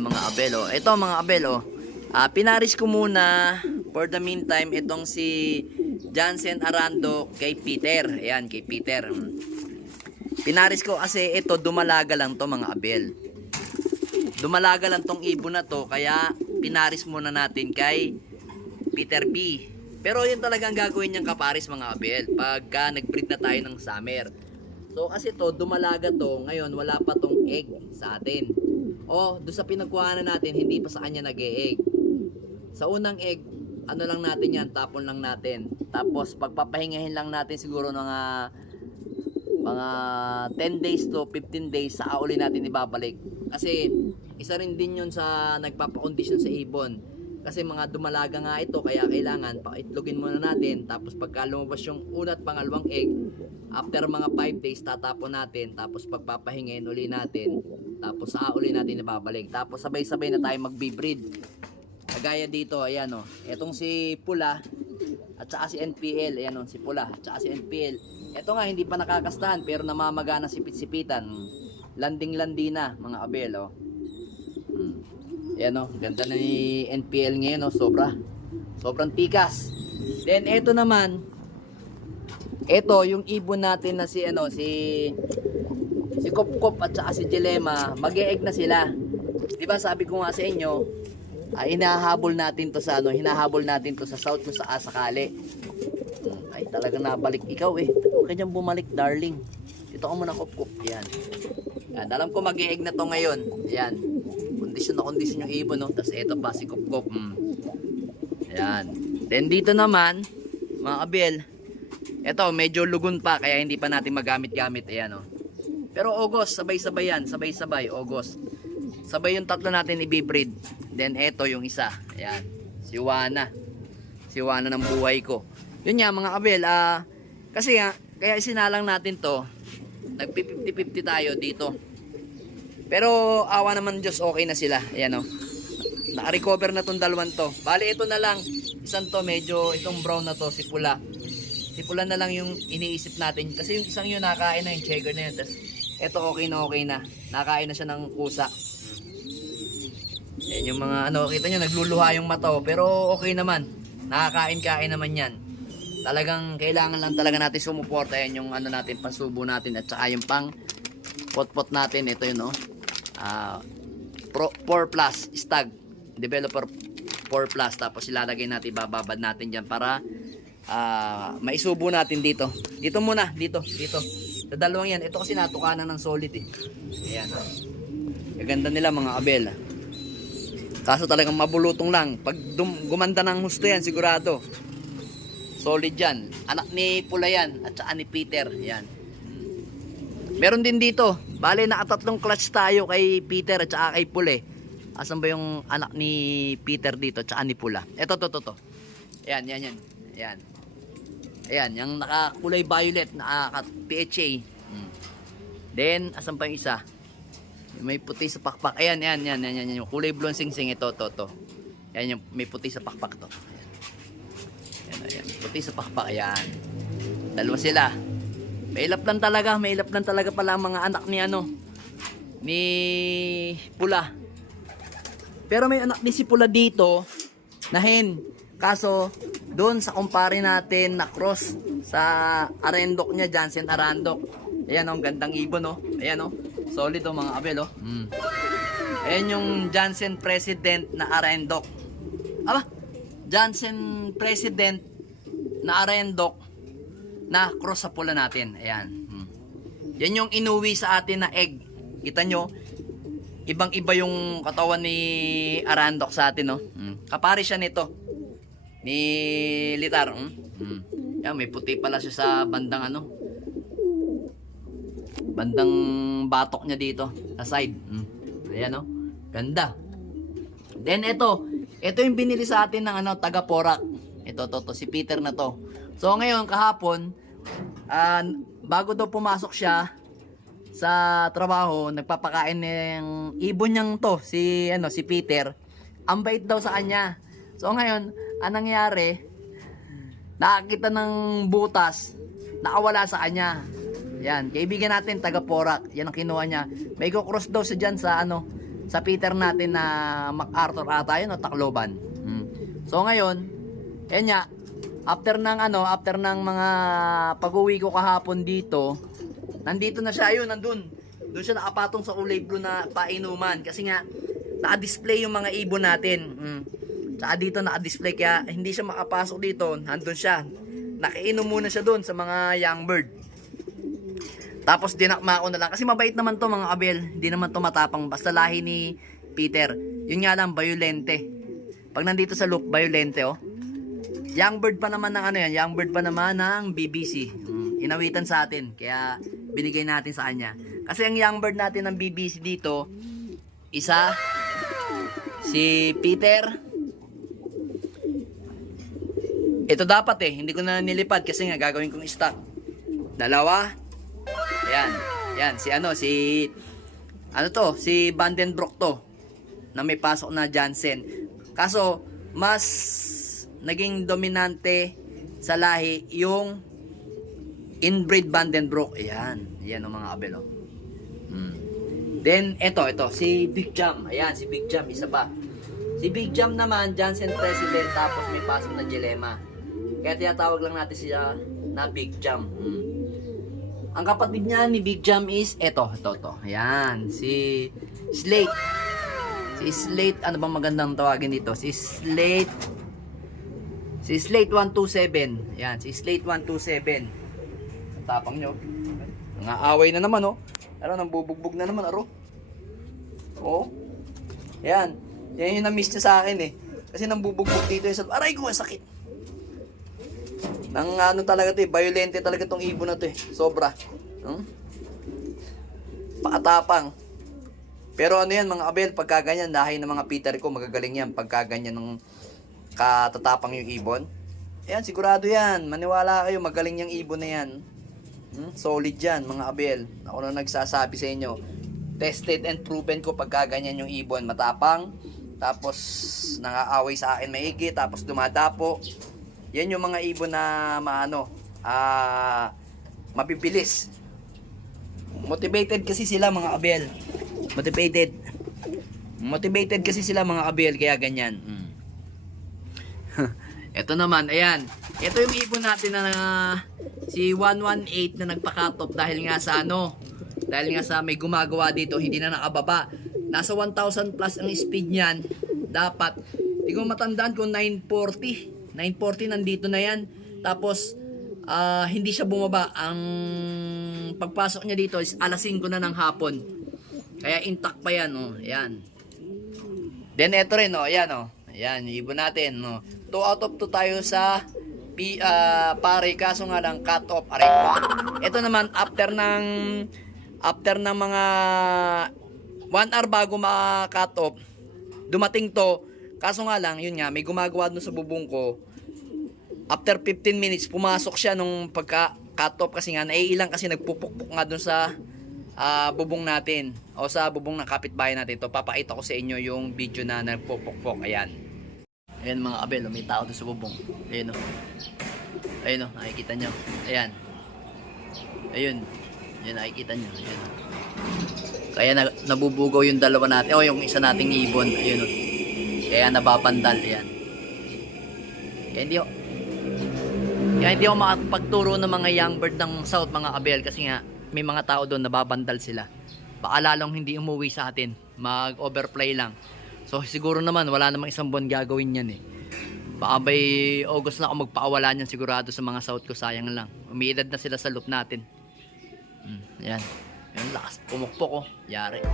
Mga abel oh. Ito mga abel oh. Ah, pinaris ko muna for the meantime itong si Jansen Arando kay Peter. Ayan kay Peter. Pinaris ko kasi ito dumalaga lang to mga abel. Dumalaga lang tong ibon na to kaya pinaris muna natin kay Peter B. Pero yun talagang gagawin niyang kaparis mga abel pagka nag-breed na tayo ng summer. So kasi to dumalaga to ngayon wala pa tong egg sa atin. O doon sa pinagkuhanan natin hindi pa sa kanya nag-e-egg. Sa unang egg ano lang natin yan tapon lang natin. Tapos pagpapahingahin lang natin siguro ng ah, mga 10 days to 15 days sa uli natin ibabalik. Kasi isa rin din yun sa nagpapakondisyon sa ibon. Kasi mga dumalaga nga ito kaya kailangan paitlogin muna natin tapos pagka lumabas yung una at pangalawang egg after mga 5 days tatapon natin tapos pagpapahingayin uli natin tapos sa uli natin ibabalik. Tapos sabay-sabay na tayo magbe-breed. Kagaya dito ayan o etong si Pula at saka si NPL ayan o si Pula at saka si NPL eto nga hindi pa nakakastahan pero namamagana sipit-sipitan. Landing-landi na mga abel o Hmm. Ayan o, ganda na ni NPL ngayon o, sobra. Sobrang tikas. Then, eto naman, eto, yung ibon natin na si, ano, si, si Kopkop at saka si Jelema, mag egg na sila. Di ba sabi ko nga sa inyo, ah, hinahabol natin to sa, ano, hinahabol natin to sa south kung sa sakali. Hmm, Ay, talagang nabalik ikaw eh. Huwag ka bumalik, darling. Dito ka muna, Kopkop. Yan. Yan, alam ko mag egg na to ngayon. Yan. Kondisyon na kondisyon yung ibon, no? Tapos eto pa, si Kopkop. Mm. Yan. Then dito naman, mga kabel, eto, medyo lugon pa, kaya hindi pa natin magamit-gamit. Ayan, no? Pero August, sabay-sabay yan. Sabay-sabay, August. Sabay yung tatlo natin i-breed. Then eto yung isa. Ayan. Si Wana. Si Wana ng buhay ko. Yun nga, mga kabel, ah, kasi nga, kaya isinalang natin to, nag 50-50 tayo dito. Pero awa naman Diyos okay na sila. Ayan o. Naka-recover na tong dalawang to. Bali ito na lang. Isang to medyo itong brown na to si pula. Si pula na lang yung iniisip natin. Kasi yung isang yun nakain na yung checker na yun. Tapos ito okay na okay na. Nakain na siya ng kusa. Yan yung mga ano, kita nyo nagluluha yung mata oh. Pero okay naman. Nakakain-kain naman yan. Talagang kailangan lang talaga natin sumuporta yan yung ano natin, pasubo natin at saka yung pang pot-pot natin. Ito yun oh. Ah, Pro 4 Plus Stag Developer 4 Plus tapos ilalagay natin bababad natin diyan para ah, maisubo natin dito. Dito muna, dito, dito. Sa dalawang yan, ito kasi natukanan ng solid eh. Ayan. ah. Gaganda nila mga abel. ah. Kaso talagang mabulutong lang. Pag gumanda ng husto yan, sigurado. Solid yan. Anak ni Pula yan at saka ni Peter. Yan. Meron din dito. Bale, nakatatlong clutch tayo kay Peter at saka kay Pule. Asan ba yung anak ni Peter dito at saka ni Pula? Ito, to, to, to. Ayan, yan, yan. Ayan. Ayan, yung nakakulay violet na PHA. Hmm. Then, asan pa yung isa? May puti sa pakpak. Ayan, ayan, yan, yan, yan. Yung kulay blue sing-sing. Ito, to, to. Ayan, yung may puti sa pakpak to. Ayan. Ayan, ayan. Puti sa pakpak. Ayan. Dalawa sila. Mailap lang talaga, mailap lang talaga pala mga anak ni ano ni Pula. Pero may anak din si Pula dito na hen. Kaso doon sa kumpare natin na cross sa Arendok niya, Jansen Arandok. Ayan oh, ang gandang ibon oh. Ayan oh. Solid oh mga abel oh. Mm. Ayan yung Jansen President na Arendok. Aba, Jansen President na Arendok na cross sa pula natin. Ayan. Hmm. Yan yung inuwi sa atin na egg. Kita nyo, ibang-iba yung katawan ni Arandok sa atin, no? Hmm. Kapari siya nito. Ni Litar. Hmm. Hmm. Yan, may puti pala siya sa bandang ano. Bandang batok niya dito. Sa side. Hmm. Ayan, no? Ganda. Then, ito. Ito yung binili sa atin ng ano, taga Porak. Ito, to, to. Si Peter na to. So, ngayon, kahapon, ah, bago daw pumasok siya sa trabaho, nagpapakain ng ibon niyang to, si, ano, si Peter. Ang bait daw sa kanya. So, ngayon, anong nangyari, nakakita ng butas, nakawala sa kanya. Yan, kaibigan natin, taga Porak. Yan ang kinuha niya. May cross daw siya dyan sa, ano, sa Peter natin na MacArthur ata yun o Tacloban. Mm. So ngayon, yan nga, after ng ano, after ng mga pag-uwi ko kahapon dito, nandito na siya, ayun, nandun. Doon siya nakapatong sa kulay blue na painuman kasi nga naka-display yung mga ibon natin. Mm. Tsaka dito naka-display kaya hindi siya makapasok dito. Nandun siya. Nakainom muna siya doon sa mga young bird. Tapos dinakma ko na lang kasi mabait naman to mga abel. Hindi naman to matapang basta lahi ni Peter. Yun nga lang violente. Pag nandito sa loop violente oh. Young bird pa naman ng ano yan, young bird pa naman ng BBC. Mm, inawitan sa atin kaya binigay natin sa kanya. Kasi ang young bird natin ng BBC dito isa si Peter ito dapat eh, hindi ko na nilipad kasi nga gagawin kong stock. Dalawa. Ayan. Ayan, si ano, si ano to, si Vandenbroek to na may pasok na Jansen. Kaso mas naging dominante sa lahi yung inbreed Vandenbroek. Ayan, ayan ang mga abel oh. Hmm. Then ito, ito si Big Jam. Ayan, si Big Jam isa pa. Si Big Jam naman, Jansen President, tapos may pasok na Dilema. Kaya tinatawag lang natin siya na Big Jam. Mm. Ang kapatid niya ni Big Jam is eto, eto, eto. Ayan, si Slate. Si Slate, ano bang magandang tawagin dito? Si Slate. Si Slate 127. Ayan, si Slate 127. Ang tapang nyo. Mga away na naman, oh. Ano, nang bubugbog na naman, aro. Oh. Ayan. Yan yung na-miss niya sa akin, eh. Kasi nang bubugbog dito yung sa... Aray ko, sakit. Nang ano talaga to eh, violente talaga tong ibon na to eh. Sobra. Hmm? Paatapang. Pero ano yan mga abel, pagka ganyan, dahil ng mga Peter ko, magagaling yan. Pagka ganyan ng katatapang yung ibon. Ayan, sigurado yan. Maniwala kayo, magaling yung ibon na yan. Hmm? Solid yan, mga abel. Ako na nagsasabi sa inyo. Tested and proven ko pagka ganyan yung ibon. Matapang, tapos nangaaway sa akin maigi, tapos dumadapo. Yan yung mga ibon na maano, ah, mapipilis. Motivated kasi sila mga abel. Motivated. Motivated kasi sila mga abel kaya ganyan. Mm. Ito naman, ayan. Ito yung ibon natin na si 118 na nagpakatop dahil nga sa ano, dahil nga sa may gumagawa dito, hindi na nakababa. Nasa 1,000 plus ang speed niyan. Dapat, hindi ko matandaan kung 940. 940 nandito na yan. Tapos, ah, hindi siya bumaba. Ang pagpasok niya dito is alas 5 na ng hapon. Kaya intact pa yan, oh. Yan. Then, eto rin, oh. Ayan, oh. Yung ibon natin, no. 2 out of 2 tayo sa P, ah, pare, kaso nga lang, cut off, aray ko. Ito naman, after ng, after ng mga 1 hour bago ma-cut off, dumating to, kaso nga lang, yun nga, may gumagawa dun sa bubong ko, after 15 minutes, pumasok siya nung pagka cut off kasi nga, naiilang kasi nagpupukpuk nga dun sa ah, bubong natin, o sa bubong ng kapitbahay natin. To papakita ko sa inyo yung video na nagpupukpok, ayan. Ayan mga kabel, oh, may tao doon sa bubong. Ayan o. Ayun o, nakikita nyo. Ayan. Ayun. Ayan, nakikita nyo. Ayan. Kaya na, nabubugaw yung dalawa natin. O, yung isa nating ibon. Ayun o. Kaya nababandal. Ayan. Kaya hindi kaya hindi ako makapagturo ng mga young bird ng south, mga abel. Kasi nga, may mga tao doon nababandal sila. Baka lalong hindi umuwi sa atin. Mag-overplay lang. So siguro naman wala namang isang buwan gagawin yan eh. Baka by August na ako magpaawala niyan sigurado sa mga south ko sayang lang. Umiidad na sila sa loop natin. Mm, yan. Yan lakas pumukpok ko. Yari.